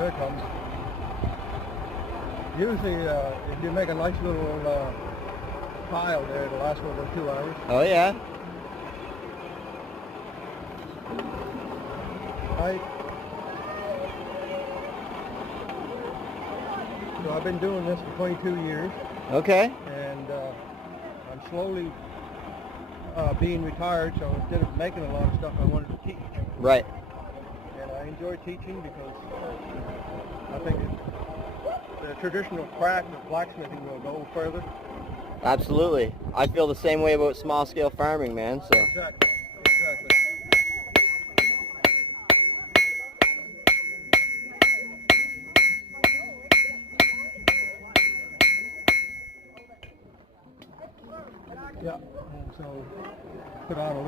here it comes. Usually, if you make a nice little pile there, it'll last over 2 hours. Oh yeah. So I've been doing this for 22 years. Okay. And I'm slowly being retired, so instead of making a lot of stuff, I wanted to teach. Right. And I enjoy teaching because I think the traditional craft of blacksmithing will go further. Absolutely. I feel the same way about small-scale farming, man. So. Exactly. Exactly. Yeah. And so put on a little